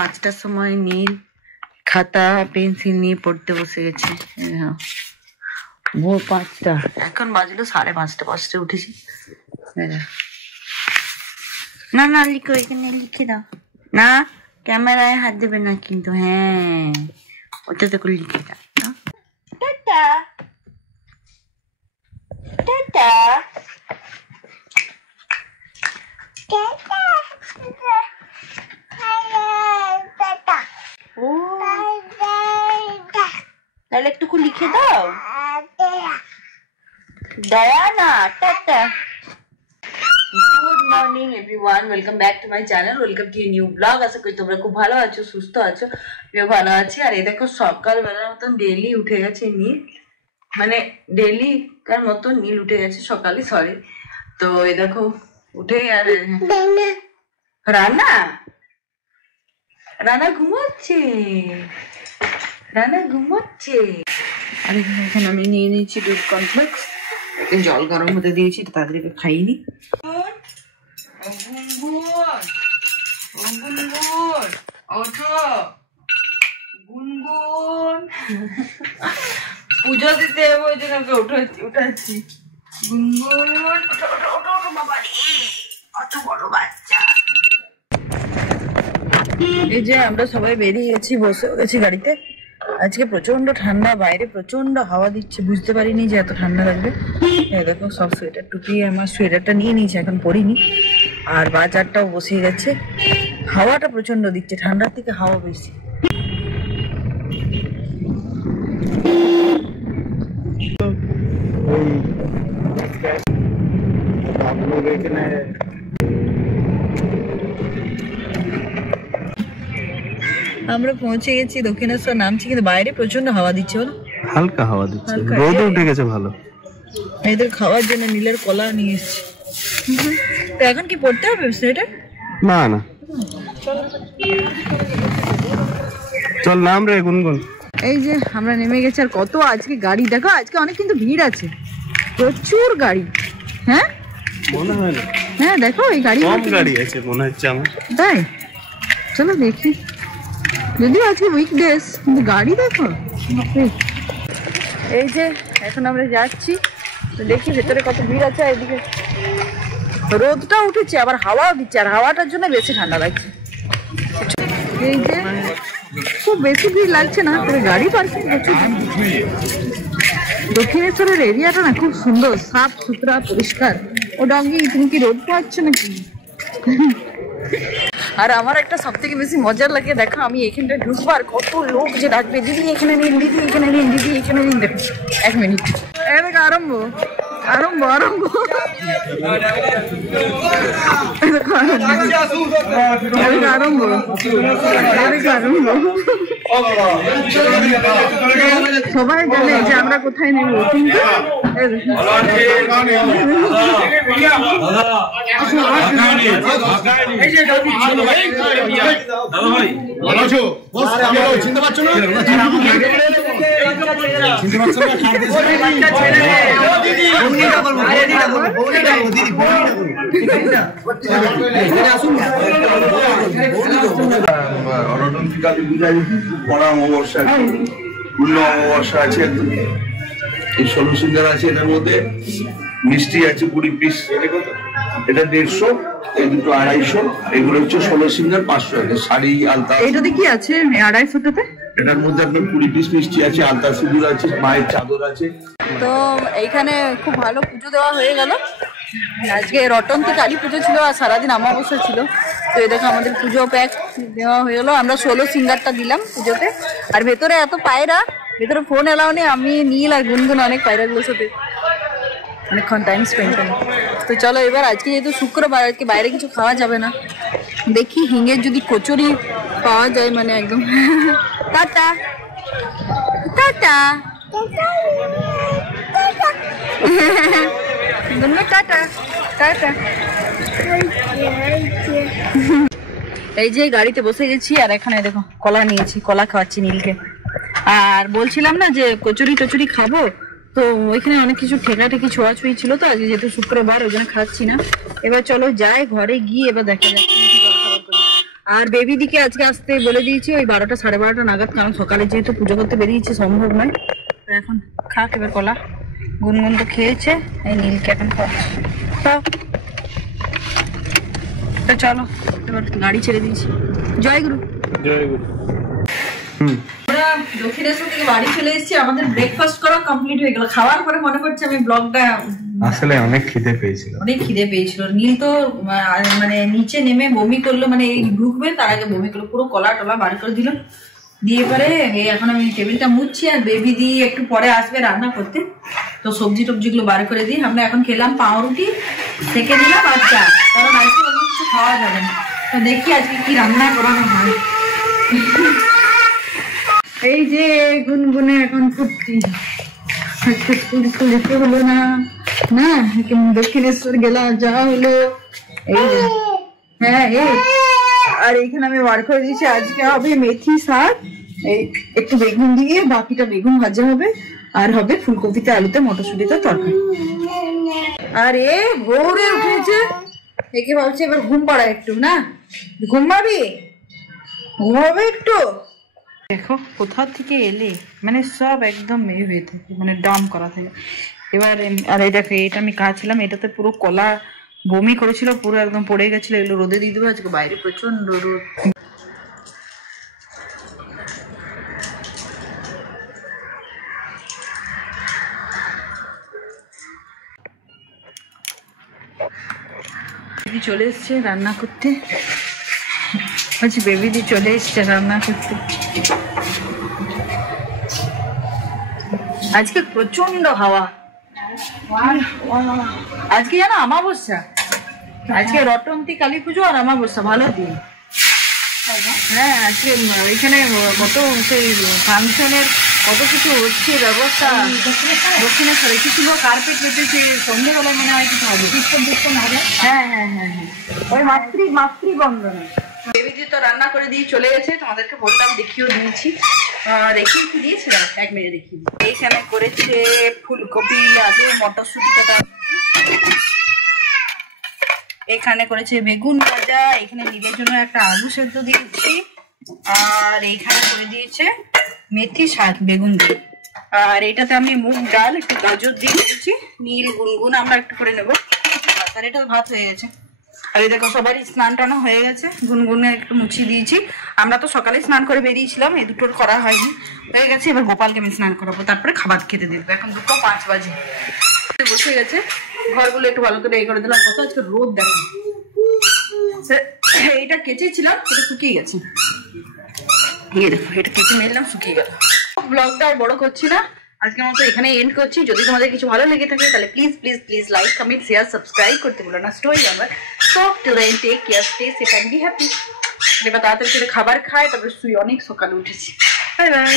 5টার সময় নীল খাতা পেন্সিল নিয়ে পড়তে বসে গেছে। ভোর 5টা, এখন বাজলো 5:30। 5টায় উঠেছি। না না লিখো, এখানে লিখে দাও না, ক্যামেরায় হাত দেবে না কিন্তু। হ্যাঁ ওটাতে করে লিখে দাও। টাটা টাটা ও তাহলে একটু লিখে দাও। Diana, tata. Good morning everyone, welcome back to my channel, welcome to a new vlog. আশা করি তোমরা খুব ভালো আছো, সুস্থ আছো, আমিও ভালো আছি। আর এই দেখো সকালবেলার মতন ডেইলি উঠে গেছে নীল, মানে ডেইলি কার মতন নীল উঠে গেছে সকালে, সরি। তো এই দেখো উঠে আর রানা রানা ঘুমাচ্ছে, রানা ঘুমাচ্ছে। আর এখানে আমি নিয়ে নিয়েছি দুধ কর্নফ্লেক্স, জল গরম হতে দিয়েছি, তাড়াতাড়ি খাইনি। পুজো দিতে ওই জন্য উঠাচ্ছি। গুনগুন বাবা রে, কত বড় বাচ্চা। এই যে আমরা সবাই বেরিয়ে গেছি, বসে গেছি গাড়িতে। আজকে প্রচন্ড ঠান্ডা, বাইরে প্রচন্ড হাওয়া দিচ্ছে, বুঝতে পারিনি যে এত ঠান্ডা লাগবে। দেখো সব সোয়েটার টুপি, আমার সোয়েটারটা নিয়ে নিয়েছি, এখন পরিনি। আর বাজারটাও বসে গেছে, হাওয়াটা প্রচন্ড দিচ্ছে, ঠান্ডার থেকে হাওয়া বেশি। আমরা পৌঁছে গেছি দক্ষিণেশ্বর, নামছি, কিন্তু বাইরে প্রচন্ড হাওয়া দিচ্ছে। বলো হালকা হাওয়া দিচ্ছে, রোদ উঠে গেছে ভালো। এদের খাওয়ার জন্য নীলের কলা নিয়ে এসেছি। তো এখন কি পড়তে হবে সেটা? না না, চল নাম রে গুনগুন। এই যে আমরা নেমে গেছি। আর কত আজকে গাড়ি দেখো, আজকে অনেক কিন্তু ভিড় আছে, প্রচুর গাড়ি। হ্যাঁ মনে হয় না, হ্যাঁ দেখো এই গাড়ি, কম গাড়ি আছে মনে হচ্ছে আমার। তাই চলো দেখি, যদিও আজকে উইকডেজ, কিন্তু গাড়ি দেখো। এই যে এখন আমরা যাচ্ছি, তো দেখি ভেতরে কত ভিড় আছে। এদিকে রোদটা উঠেছে, আবার হাওয়াও দিচ্ছে, আর হাওয়াটার জন্য বেশি ঠান্ডা লাগছে। এই যে খুব বেশি ভিড় লাগছে না, তবে গাড়ি পার্কিং প্রচুর। দক্ষিণেশ্বরের এরিয়াটা না খুব সুন্দর, সাফ সুতরা পরিষ্কার। ও ডঙ্গি, তুমি কি রোদ পাচ্ছ নাকি? আর আমার একটা সব থেকে বেশি মজার লাগে, দেখো আমি এখানটায় ঢুকবো আর কত লোক যে ডাকবে, দিদি এখানে নিন, দিদি এখানে নিন, দিদি এখানে নিন। দেখো 1 মিনিট, দেখো আরম্ভ আরম্ভ আরম্ভ আরম্ভ আরম্ভ। সবাই জানে যে আমরা কোথায় নেব, কিন্তু চিনতে পারছো না? অমাবস্যা, পূর্ণ অমাবস্যা আছে, এই 16 সিঙ্গার আছে। এটার মধ্যে মিষ্টি আছে 20 পিস, এটা 150, এই দুটো 250। এগুলো হচ্ছে 16 সিঙ্গার 500 টাকা। শাড়ি আলতা, এইটাতে কি আছে 250টাতে? এটার মধ্যে আপনার 20 পিস মিষ্টি আছে, আলতা সিঁদুর আছে, মায়ের চাদর আছে। তো এইখানে খুব ভালো পুজো দেওয়া হয়ে গেল। আজকে রটন্তী কালী পুজো ছিল, আর সারাদিন অমাবস্যা ছিল। তো এই দেখো আমাদের পুজো প্যাক দেওয়া হয়ে গেলো। আমরা 16 সিঙ্গারটা দিলাম পুজোতে। আর ভেতরে এত পায়রা, ভেতরে ফোন এলাও নেই। আমি নীল আর গুনগুন অনেক পায়রাগুলোর সাথে অনেকক্ষণ টাইম স্পেন্ড করি। তো চলো এবার, আজকে যেহেতু শুক্রবার, আজকে বাইরে কিছু খাওয়া যাবে না, দেখি হিঙের যদি কচুরি পাওয়া যায়, মানে একদম। Tata tata tata tata. এই যে গাড়িতে বসে গেছি, আর এখানে দেখো কলা নিয়েছি, কলা খাওয়াচ্ছি নীলকে। আর বলছিলাম না যে কচুরি টচুরি খাবো, তো ওইখানে অনেক কিছু ঠেকাঠেকি ছোঁয়াছুঁই ছিল, তো আজকে যেহেতু শুক্রবার ওই জন্য খাচ্ছি না। এবার চলো যাই ঘরে গিয়ে এবার দেখা যাক জলখাবার করি। আর বেবি দিকে আজকে আসতে বলে দিয়েছি ওই 12টা 12:30 নাগাদ, কারণ সকালে যেহেতু পুজো করতে বেরিয়েছে সম্ভব নয়। তো এখন খাক এবার কলা। গুনগুন তো খেয়েছে, এই নীলকে এখন খাওয়াচ্ছে। তো চলো এবার গাড়ি ছেড়ে দিয়েছি। জয় গুরু। জয় গুরু। আমরা দক্ষিণেশ্বর থেকে বাড়ি চলে এসেছি, আমাদের ব্রেকফাস্ট করা কমপ্লিট হয়ে গেল। খাওয়ার পরে মনে করছে আমি ব্লগটা, আসলে অনেক খিদে পেয়েছিল, অনেক খিদে পেয়েছিল। নীল তো মানে নিচে নেমে বমি করলো, মানে এই ঢুকবে তার আগে বমি করলো, পুরো কলা টলা বার করে দিল। দিয়ে পরে এখন আমি টেবিলটা মুছছি, আর বেবি দিয়ে একটু পরে আসবে রান্না করতে, তো সবজি টবজিগুলো বার করে দিই। আমরা এখন খেলাম পাউরুটি, থেকে দিলাম আর চা, কারণ আজকে অন্য কিছু খাওয়া যাবে না। তো দেখি আজকে কি রান্না করানো হয়। এই যে গুনগুনে এখন ফুটছি, স্কুল যেতে হলো না, না দক্ষিণেশ্বর গেলাম, যা হলো। এই হ্যাঁ এই, আর এইখানে আমি বার করে দিয়েছি আজকে হবে মেথি শাক, এই একটু বেগুন দিয়ে, বাকিটা বেগুন ভাজা হবে, আর হবে ফুলকপিতে আলুতে মটরশুটিতে তরকারি। আর এ ভোরে উঠেছে, একে ভাবছে এবার ঘুম পাড়া একটু, না ঘুমাবি, ঘুমাবে একটু। দেখো কোথা থেকে এলে, মানে সব একদম মেয়ে হয়ে থাকে, মানে ডাম করা থাকে। এবার আর এই দেখো, এটা আমি কাটছিলাম, এটাতে পুরো কলা বমি করেছিল, পুরো একদম পড়ে গেছিল। এগুলো রোদে দিয়ে দেবো, আজকে বাইরে প্রচন্ড রোদ। চলে এসছে রান্না করতে, বলছি বেবি দি চলে এসছে রান্না করতে। আজকে প্রচন্ড হাওয়া, আজকে জানো আমাবস্যা, আজকে রটন্তী কালী পুজো আর আমাবস্যা, ভালো দিন। হ্যাঁ আজকে এখানে কত সেই ফাংশনের কত কিছু হচ্ছে ব্যবস্থা, দক্ষিণেশ্বরে কি ছিল, কার্পেট পেতেছে, সন্ধ্যেবেলায় মনে হয় কিছু হবে। হ্যাঁ হ্যাঁ হ্যাঁ হ্যাঁ, ওই মাতৃবন্দনা। বেবি দি তো রান্না করে দিয়ে চলে গেছে, তোমাদেরকে বললাম দেখিও দিয়েছি, দেখিয়ে কি দিয়েছিলাম, 1 মিনিট দেখিয়ে দিই। এইখানে করেছে ফুলকপি আলু মটরশুটি কাটা, এখানে করেছে বেগুন ভাজা, এখানে নীলের জন্য একটা আলু সেদ্ধ দিয়েছি, আর এইখানে করে দিয়েছে মেথি শাক বেগুন দিয়ে, আর এটাতে আমি মুগ ডাল একটু গাজর দিয়ে দিয়েছি। নীল গুনগুন আমরা একটু করে নেবো, আর এটা ভাত হয়ে গেছে। আর এই দেখো সবারই স্নান টানো হয়ে গেছে, গুনগুনে একটু মুছিয়ে দিয়েছি। আমরা তো সকালে স্নান করে বেরিয়েছিলাম, এই দুটোর করা হয়নি, হয়ে গেছে। এবার গোপালকে আমি স্নান করাবো, তারপরে খাবার খেতে দেবো। এখন 2:05 বাজে, বসে গেছে। ঘরগুলো একটু ভালো করে করে দিলাম, কত আজকে রোদ দেখো। এটা কেচেছিলাম, এটা শুকিয়ে গেছে, এই দেখো এটা কেচে মেললাম, শুকিয়ে গেল। ব্লগটা আর বড় করছি না, আজকের মতো এখানে এন্ড করছি। যদি তোমাদের কিছু ভালো লেগে থাকে তাহলে please please please like comment share subscribe করতে ভুলো না। স্টোরি আমার so till then take care, stay safe and be happy. এবার তাড়াতাড়ি করে খাবার খায়, তারপরে শুই, অনেক সকালে উঠেছি। Bye bye.